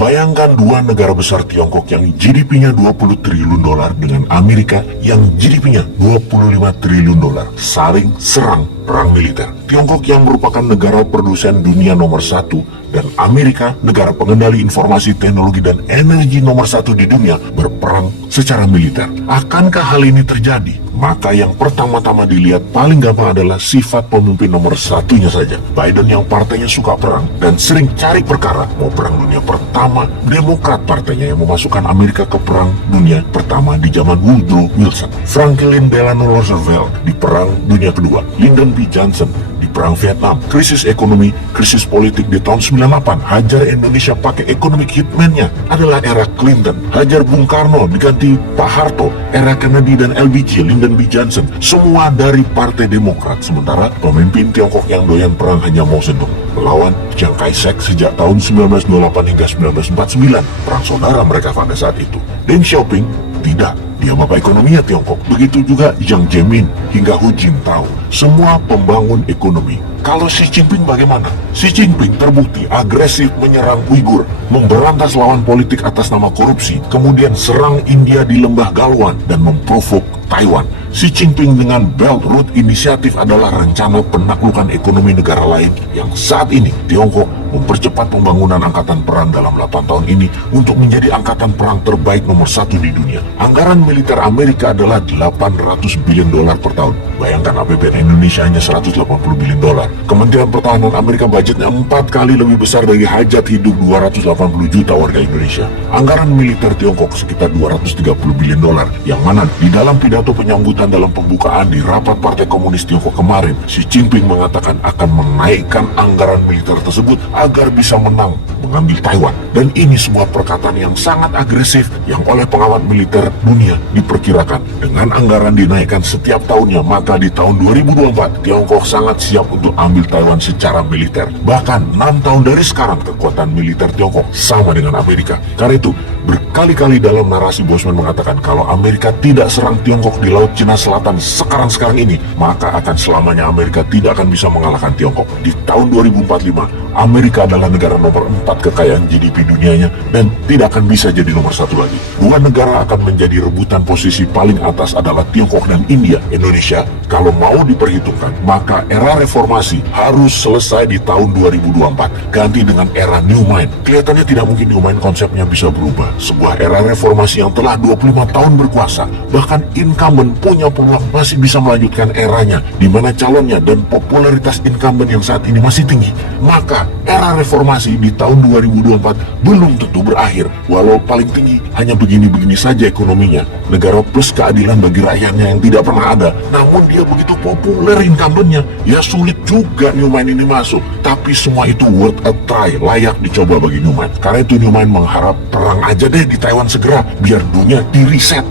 Bayangkan dua negara besar Tiongkok yang GDP-nya 20 triliun dolar dengan Amerika yang GDP-nya 25 triliun dolar saling serang perang militer. Tiongkok yang merupakan negara produsen dunia nomor satu dan Amerika, negara pengendali informasi, teknologi, dan energi nomor satu di dunia, berperang secara militer. Akankah hal ini terjadi? Maka yang pertama-tama dilihat paling gampang adalah sifat pemimpin nomor satunya saja. Biden yang partainya suka perang dan sering cari perkara. Mau perang dunia pertama, Demokrat partainya yang memasukkan Amerika ke perang dunia pertama di zaman Woodrow Wilson. Franklin Delano Roosevelt di perang dunia kedua. Lyndon B. Johnson di perang Vietnam. Krisis ekonomi, krisis politik di tahun 98. Hajar Indonesia pakai economic hitman-nya adalah era Clinton. Hajar Bung Karno diganti Pak Harto. Era Kennedy dan LBJ, Lyndon B. Johnson, semua dari Partai Demokrat. Sementara pemimpin Tiongkok yang doyan perang hanya Mao Zedong melawan Chiang Kai-shek sejak tahun 1928 hingga 1949. Perang saudara mereka pada saat itu. Deng Xiaoping tidak. Dia bapak ekonominya Tiongkok. Begitu juga Jiang Zemin hingga Hu Jintao. Semua pembangun ekonomi. Kalau Xi Jinping bagaimana? Xi Jinping terbukti agresif menyerang Uighur, memberantas lawan politik atas nama korupsi, kemudian serang India di Lembah Galwan dan memprovok Taiwan. Xi Jinping dengan Belt Road Initiative adalah rencana penaklukan ekonomi negara lain yang saat ini Tiongkok mempercepat pembangunan angkatan perang dalam 8 tahun ini untuk menjadi angkatan perang terbaik nomor satu di dunia. Anggaran militer Amerika adalah 800 bilion dolar per tahun. Bayangkan APBN Indonesia hanya 180 bilion dolar. Kementerian Pertahanan Amerika budgetnya 4 kali lebih besar dari hajat hidup 280 juta warga Indonesia. Anggaran militer Tiongkok sekitar 230 bilion dolar, yang mana di dalam pidato penyambutan dalam pembukaan di rapat Partai Komunis Tiongkok kemarin, Xi Jinping mengatakan akan menaikkan anggaran militer tersebut agar bisa menang mengambil Taiwan. Dan ini sebuah perkataan yang sangat agresif yang oleh pengamat militer dunia diperkirakan dengan anggaran dinaikkan setiap tahunnya, maka di tahun 2024 Tiongkok sangat siap untuk ambil Taiwan secara militer. Bahkan 6 tahun dari sekarang kekuatan militer Tiongkok sama dengan Amerika. Karena itu berkali-kali dalam narasi Bosman mengatakan kalau Amerika tidak serang Tiongkok di Laut Cina Selatan sekarang ini, maka akan selamanya Amerika tidak akan bisa mengalahkan Tiongkok. Di tahun 2045 Amerika adalah negara nomor 4 kekayaan GDP dunianya dan tidak akan bisa jadi nomor 1 lagi. Dua negara akan menjadi rebutan posisi paling atas adalah Tiongkok dan India. Indonesia kalau mau diperhitungkan, maka era reformasi harus selesai di tahun 2024, ganti dengan era New Mind. Kelihatannya tidak mungkin New Mind konsepnya bisa berubah. Sebuah era reformasi yang telah 25 tahun berkuasa, bahkan incumbent punya peluang masih bisa melanjutkan eranya, di mana calonnya dan popularitas incumbent yang saat ini masih tinggi. Maka era reformasi di tahun 2024 belum tentu berakhir, walau paling tinggi hanya begini-begini saja ekonominya. Negara plus keadilan bagi rakyatnya yang tidak pernah ada, namun dia begitu populer incumbentnya, ya sulit juga New Mind ini masuk. Tapi semua itu worth a try, layak dicoba bagi New Mind. Karena itu New Mind mengharap perang aja deh di Taiwan segera, biar dunia di reset.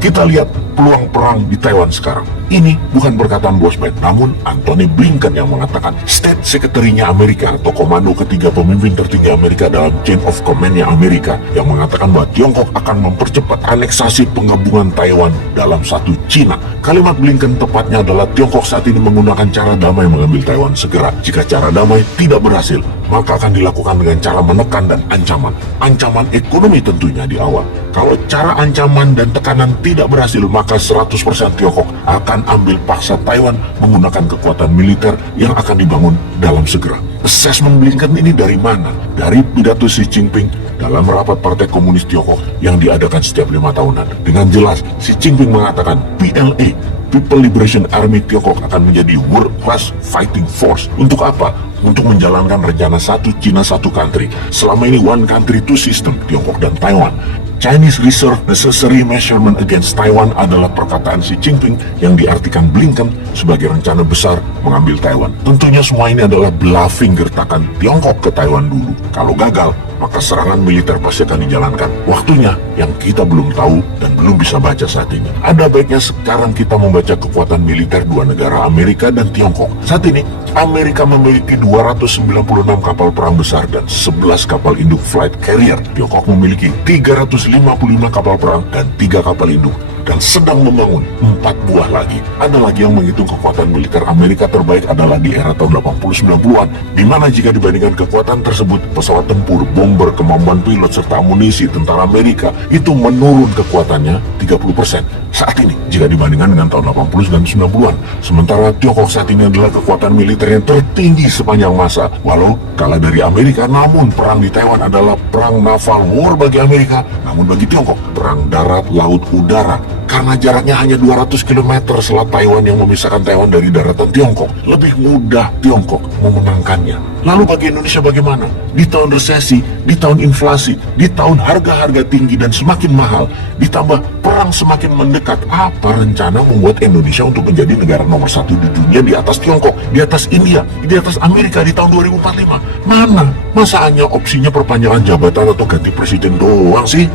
Kita lihat peluang perang di Taiwan sekarang. Ini bukan perkataan Bosman, namun Antony Blinken yang mengatakan. State Secretary-nya Amerika atau komando ketiga pemimpin tertinggi Amerika dalam chain of command-nya Amerika yang mengatakan bahwa Tiongkok akan mempercepat aneksasi penggabungan Taiwan dalam satu Cina. Kalimat Blinken tepatnya adalah Tiongkok saat ini menggunakan cara damai mengambil Taiwan segera. Jika cara damai tidak berhasil, maka akan dilakukan dengan cara menekan dan ancaman. Ancaman ekonomi tentunya di awal. Kalau cara ancaman dan tekanan tidak berhasil, maka 100% Tiongkok akan ambil paksa Taiwan menggunakan kekuatan militer yang akan dibangun dalam segera. Assessment Blinken ini dari mana? Dari pidato Xi Jinping dalam rapat Partai Komunis Tiongkok yang diadakan setiap 5 tahunan. Dengan jelas, Xi Jinping mengatakan PLA, People Liberation Army Tiongkok akan menjadi world class fighting force. Untuk apa? Untuk menjalankan rencana satu Cina satu country. Selama ini one country two system, Tiongkok dan Taiwan. Chinese Reserve Necessary Measurement Against Taiwan adalah perkataan Xi Jinping yang diartikan Blinken sebagai rencana besar mengambil Taiwan. Tentunya semua ini adalah bluffing gertakan Tiongkok ke Taiwan dulu. Kalau gagal, maka serangan militer pasti akan dijalankan. Waktunya yang kita belum tahu dan belum bisa baca saat ini. Ada baiknya sekarang kita membaca kekuatan militer dua negara, Amerika dan Tiongkok. Saat ini, Amerika memiliki 296 kapal perang besar dan 11 kapal induk flight carrier. Tiongkok memiliki 355 kapal perang dan 3 kapal induk. dan sedang membangun 4 buah lagi. Ada lagi yang menghitung kekuatan militer Amerika terbaik adalah di era tahun 80-90-an, di mana jika dibandingkan kekuatan tersebut, pesawat tempur, bomber, kemampuan pilot, serta amunisi tentara Amerika itu menurun kekuatannya 30% saat ini jika dibandingkan dengan tahun 80 dan 90-an. Sementara Tiongkok saat ini adalah kekuatan militer yang tertinggi sepanjang masa. Walau kalah dari Amerika, namun perang di Taiwan adalah perang naval war bagi Amerika. Namun bagi Tiongkok, perang darat, laut, udara. Karena jaraknya hanya 200 km selat Taiwan yang memisahkan Taiwan dari daratan Tiongkok, lebih mudah Tiongkok memenangkannya. Lalu bagi Indonesia bagaimana? Di tahun resesi, di tahun inflasi, di tahun harga-harga tinggi dan semakin mahal, ditambah perang semakin mendekat, apa rencana membuat Indonesia untuk menjadi negara nomor 1 di dunia di atas Tiongkok, di atas India, di atas Amerika di tahun 2045? Mana? Masa hanya opsinya perpanjangan jabatan atau ganti presiden doang sih?